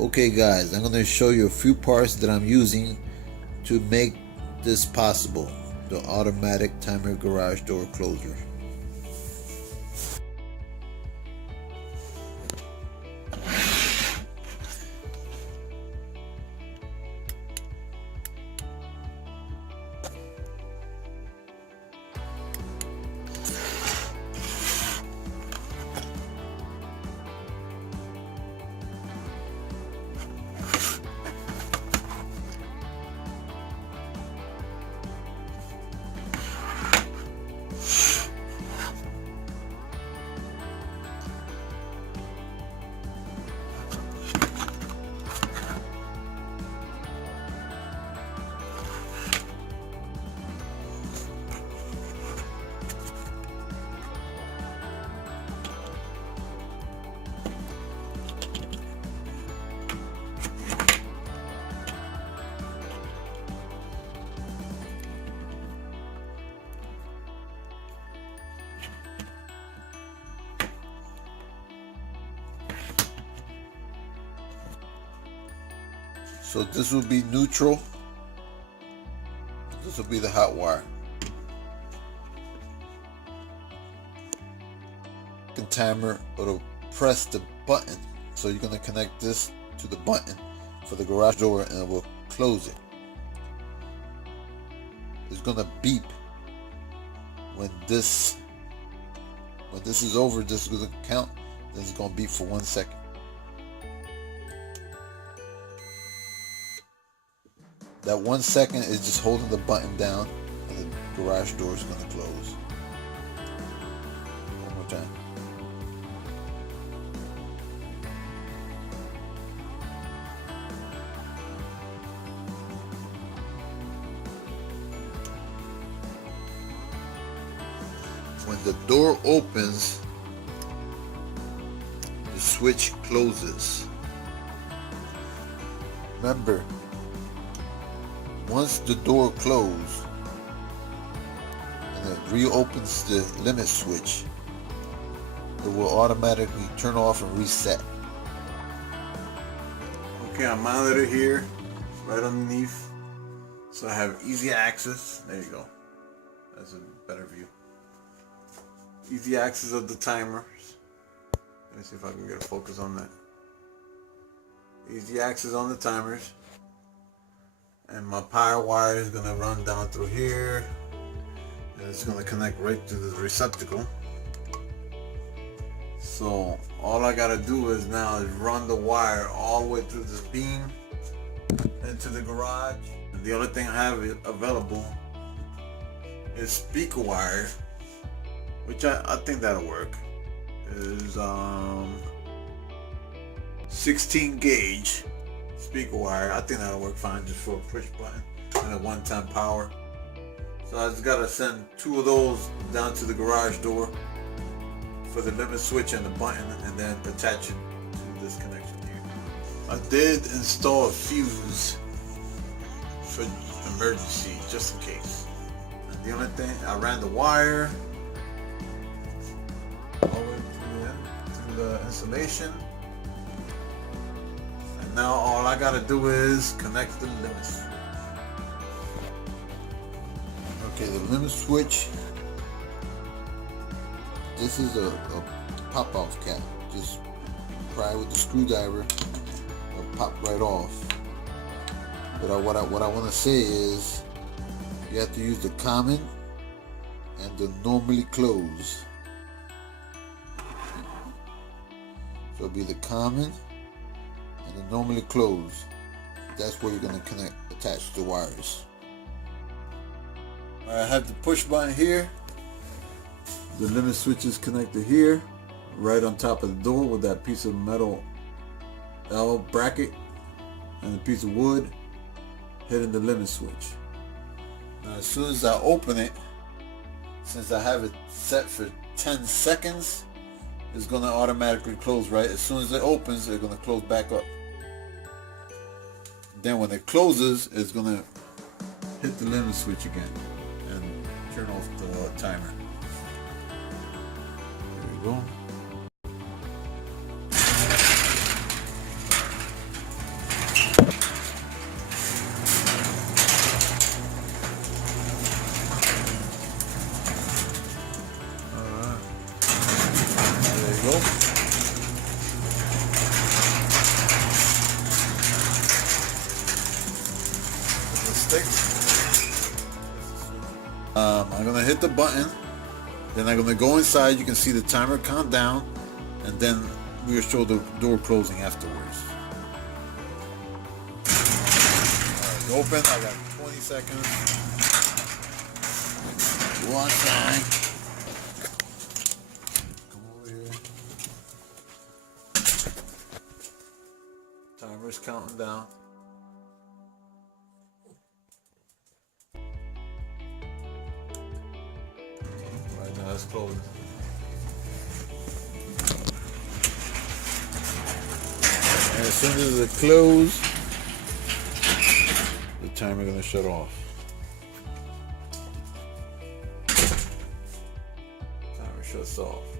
Okay guys, I'm going to show you a few parts that I'm using to make this possible. The automatic timer garage door closer. So this will be neutral. This will be the hot wire. The timer will press the button. So you're going to connect this to the button for the garage door and it will close it. It's going to beep when this is over. This is going to count. Then it's going to beep for 1 second. That 1 second is just holding the button down and the garage door is going to close. One more time. When the door opens, the switch closes. Remember, once the door closes and it reopens the limit switch, it will automatically turn off and reset. Okay, I mounted it here, right underneath, so I have easy access. There you go. That's a better view. Easy access of the timers. Let me see if I can get a focus on that. Easy access on the timers. And my power wire is going to run down through here. And it's going to connect right to the receptacle. So all I got to do is now is run the wire all the way through this beam into the garage. And the only thing I have available is speaker wire, which I think that'll work. Is 16 gauge speaker wire. I think that'll work fine just for a push button and a one-time power. So I just gotta send 2 of those down to the garage door for the limit switch and the button, and then attach it to this connection here. I did install a fuse for emergency, just in case. And the only thing, I ran the wire all the way to the installation. Now all I gotta do is connect the limit switch. Okay, the limit switch. This is a pop-off cap. Just pry with the screwdriver, it'll pop right off. But what I want to say is, you have to use the common and the normally close. So it'll be the common and the normally close. That's where you're going to attach the wires. I have the push button here. The limit switch is connected here, right on top of the door with that piece of metal L bracket and a piece of wood hitting the limit switch. Now as soon as I open it, since I have it set for 10 seconds, it's going to automatically close right. As soon as it opens, it's going to close back up. Then when it closes, it's going to hit the limit switch again and turn off the timer. There we go. I'm gonna hit the button. Then I'm gonna go inside. You can see the timer count down, and then we'll show the door closing afterwards. Alright, open. I got 20 seconds. One time. Come over here. Timer's counting down. Right now it's closing. And as soon as it closes, the timer gonna shut off. Timer shuts off.